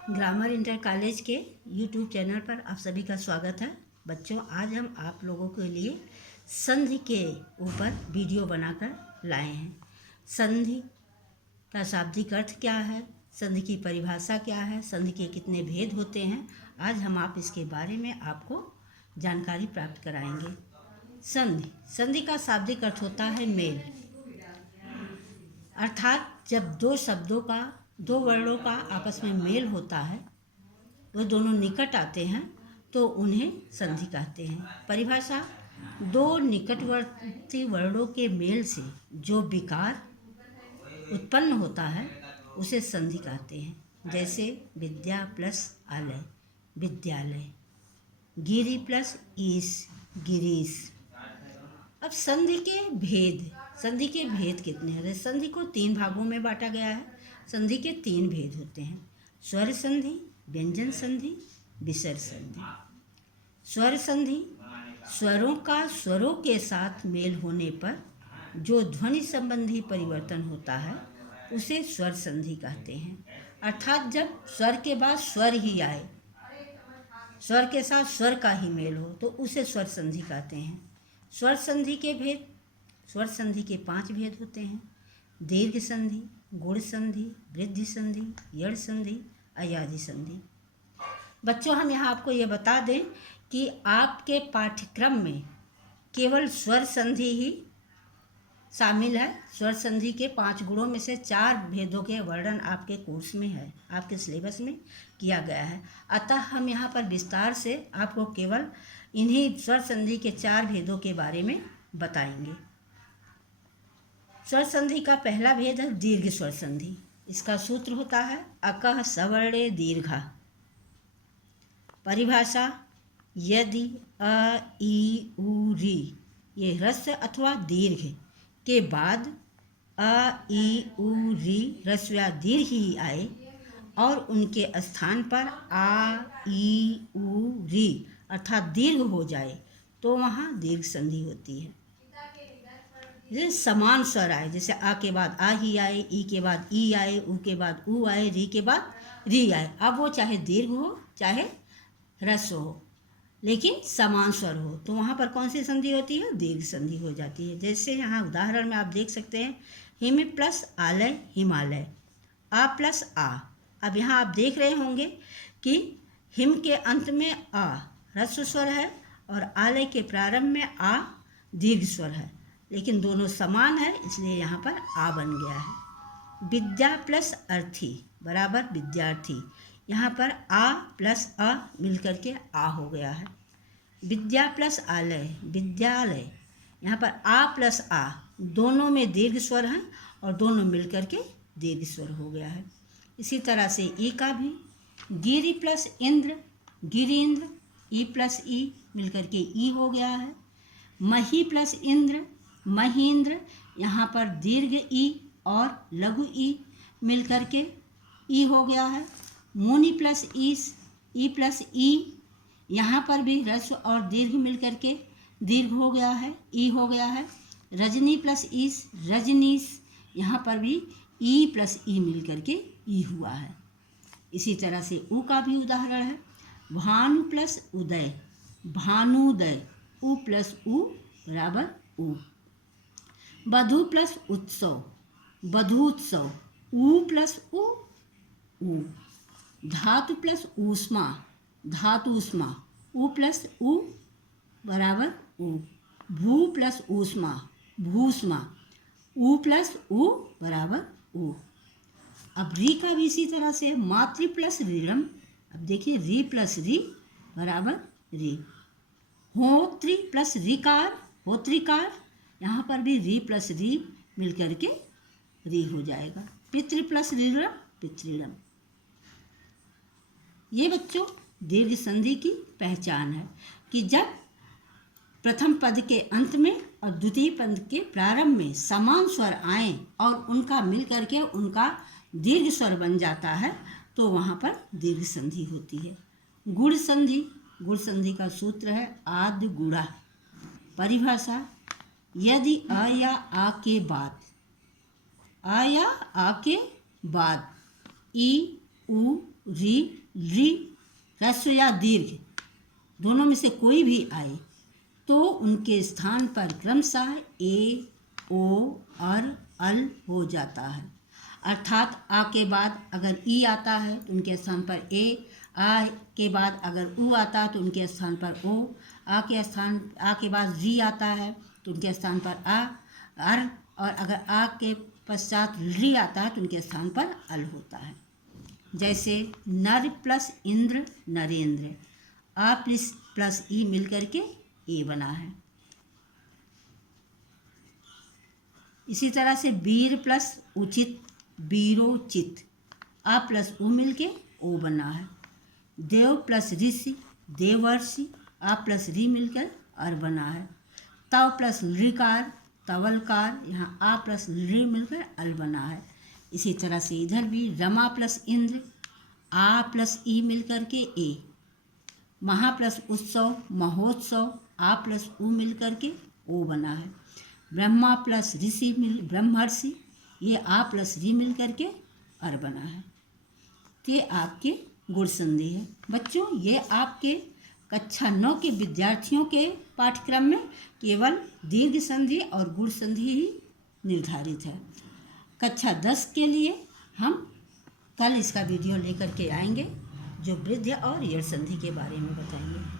Grammar inter college के YouTube channel पर आप सभी का स्वागत है। बच्चों, आज हम आप लोगों के लिए संधि के ऊपर वीडियो बनाकर लाए हैं। संधि का शाब्दिक अर्थ क्या है, संधि की परिभाषा क्या है, संधि के कितने भेद होते हैं, आज हम आप इसके बारे में आपको जानकारी प्राप्त कराएंगे। संधि का शाब्दिक अर्थ होता है मेल, अर्थात जब दो वर्णों का आपस में मेल होता है, वो दोनों निकट आते हैं तो उन्हें संधि कहते हैं। परिभाषा: दो निकटवर्ती वर्णों के मेल से जो विकार उत्पन्न होता है उसे संधि कहते हैं। जैसे विद्या प्लस आलय विद्यालय, गिरी प्लस ईश गिरीश। अब संधि के भेद कितने हैं? संधि को 3 भागों में बांटा गया है। संधि के 3 भेद होते हैं: स्वर संधि, व्यंजन संधि, विसर्ग संधि। स्वर संधि: स्वरों का स्वरों के साथ मेल होने पर जो ध्वनि संबंधी परिवर्तन होता है उसे स्वर संधि कहते हैं। अर्थात जब स्वर के बाद स्वर ही आए, स्वर के साथ स्वर का ही मेल हो तो उसे स्वर संधि कहते हैं। स्वर संधि के भेद: स्वर संधि के 5 भेद होते हैं: दीर्घ संधि, गुण संधि, वृद्धि संधि, यड़ संधि, अयादि संधि। बच्चों, हम यहाँ आपको ये बता दें कि आपके पाठ्यक्रम में केवल स्वर संधि ही शामिल है। स्वर संधि के 5 गुणों में से 4 भेदों के वर्णन आपके कोर्स में है, आपके सिलेबस में किया गया है। अतः हम यहाँ पर विस्तार से आपको केवल इन्हीं स्वर संधि के 4 भेदों के बारे में बताएंगे। स्वर संधि का पहला भेद है दीर्घ स्वर संधि। इसका सूत्र होता है अकः सवर्णे दीर्घा। परिभाषा: यदि अ, ई, उ, री ये ह्रस्व अथवा दीर्घ के बाद अ, ई, उ, री ह्रस्व या दीर्घ ही आए और उनके स्थान पर आ, ई, उ, री अर्थात दीर्घ हो जाए तो वहाँ दीर्घ संधि होती है। जैसे समान स्वर आए, जैसे आ के बाद आ ही आए, ई के बाद ई आए, उ के बाद उ आए, री के बाद री आए। अब वो चाहे दीर्घ हो चाहे ह्रस्व हो, लेकिन समान स्वर हो तो वहाँ पर कौन सी संधि होती है? दीर्घ संधि हो जाती है। जैसे यहाँ उदाहरण में आप देख सकते हैं, हिम प्लस आलय हिमालय, आ प्लस आ। अब यहाँ आप देख रहे होंगे कि हिम के अंत में आ ह्रस्व स्वर है और आलय के प्रारंभ में आ दीर्घ स्वर है, लेकिन दोनों समान है इसलिए यहाँ पर आ बन गया है। विद्या प्लस अर्थी बराबर विद्यार्थी, यहाँ पर आ प्लस अ मिलकर के आ हो गया है। विद्या प्लस आलय विद्यालय, यहाँ पर आ प्लस आ दोनों में दीर्घ स्वर हैं और दोनों मिलकर के दीर्घ स्वर हो गया है। इसी तरह से ई का भी गिरी प्लस इंद्र गिरीन्द्र, ई प्लस ई मिलकर के ई हो गया है। मही प्लस इंद्र महींद्र, यहाँ पर दीर्घ ई और लघु ई मिलकर के ई हो गया है। मुनि प्लस ईस ई प्लस ई, यहाँ पर भी ह्रस्व और दीर्घ मिलकर के दीर्घ हो गया है, ई हो गया है। रजनी प्लस ईस रजनीश, यहाँ पर भी ई प्लस ई मिलकर के ई हुआ है। इसी तरह से उ का भी उदाहरण है भानु प्लस उदय भानुदय, उ प्लस उ बराबर उ। बधु प्लस उत्सव बधूत्सव, उ प्लस उ उ। धातु प्लस ऊष्मा धातुष्मा, उ प्लस उ बराबर उ। भू प्लस ऊष्मा भूष्मा, उ प्लस उ बराबर उ। अब री का भी इसी तरह से मातृ प्लस ऋणम। अब देखिए री प्लस री बराबर री। होत्री प्लस रिकार होत्रिकार, यहाँ पर भी री प्लस री मिलकर के री हो जाएगा। पितृ प्लस ऋणम पितृणम। ये बच्चों दीर्घ संधि की पहचान है कि जब प्रथम पद के अंत में और द्वितीय पद के प्रारंभ में समान स्वर आए और उनका मिल करके उनका दीर्घ स्वर बन जाता है तो वहाँ पर दीर्घ संधि होती है। गुण संधि का सूत्र है आद्य गुणा। परिभाषा: यदि अ या आ के बाद ई, उ, री, री ह्रस्व या दीर्घ दोनों में से कोई भी आए तो उनके स्थान पर क्रमशः ए, ओ, अल हो जाता है। अर्थात आ के बाद अगर ई आता है तो उनके स्थान पर ए, आ के बाद अगर उ आता है तो उनके स्थान पर ओ, आ के बाद री आता है तो उनके स्थान पर आ, अर, और अगर आ के पश्चात री आता है तो उनके स्थान पर अल होता है। जैसे नर प्लस इंद्र नरेंद्र, आ प्लस ई मिलकर के ए बना है। इसी तरह से वीर प्लस उचित वीरोचित, आ प्लस उ मिलके ओ बना है। देव प्लस ऋषि देवर्षि, आ प्लस री मिलकर अर बना है। तव प्लस ऋकार तवलकार, यहाँ आ प्लस री मिलकर अल बना है। इसी तरह से इधर भी रमा प्लस इंद्र, आ प्लस ई मिलकर के ए, महा प्लस उत्सव महोत्सव, आ प्लस उ मिलकर के ओ बना है। ब्रह्मा प्लस ऋषि ब्रह्मर्षि, ये आ प्लस री मिलकर के अर बना है। ये आपके गुण संधि है। बच्चों, ये आपके कक्षा 9 के विद्यार्थियों के पाठ्यक्रम में केवल दीर्घ संधि और गुण संधि ही निर्धारित है। कक्षा 10 के लिए हम कल इसका वीडियो लेकर के आएंगे जो वृद्धि और यड़ संधि के बारे में बताएंगे।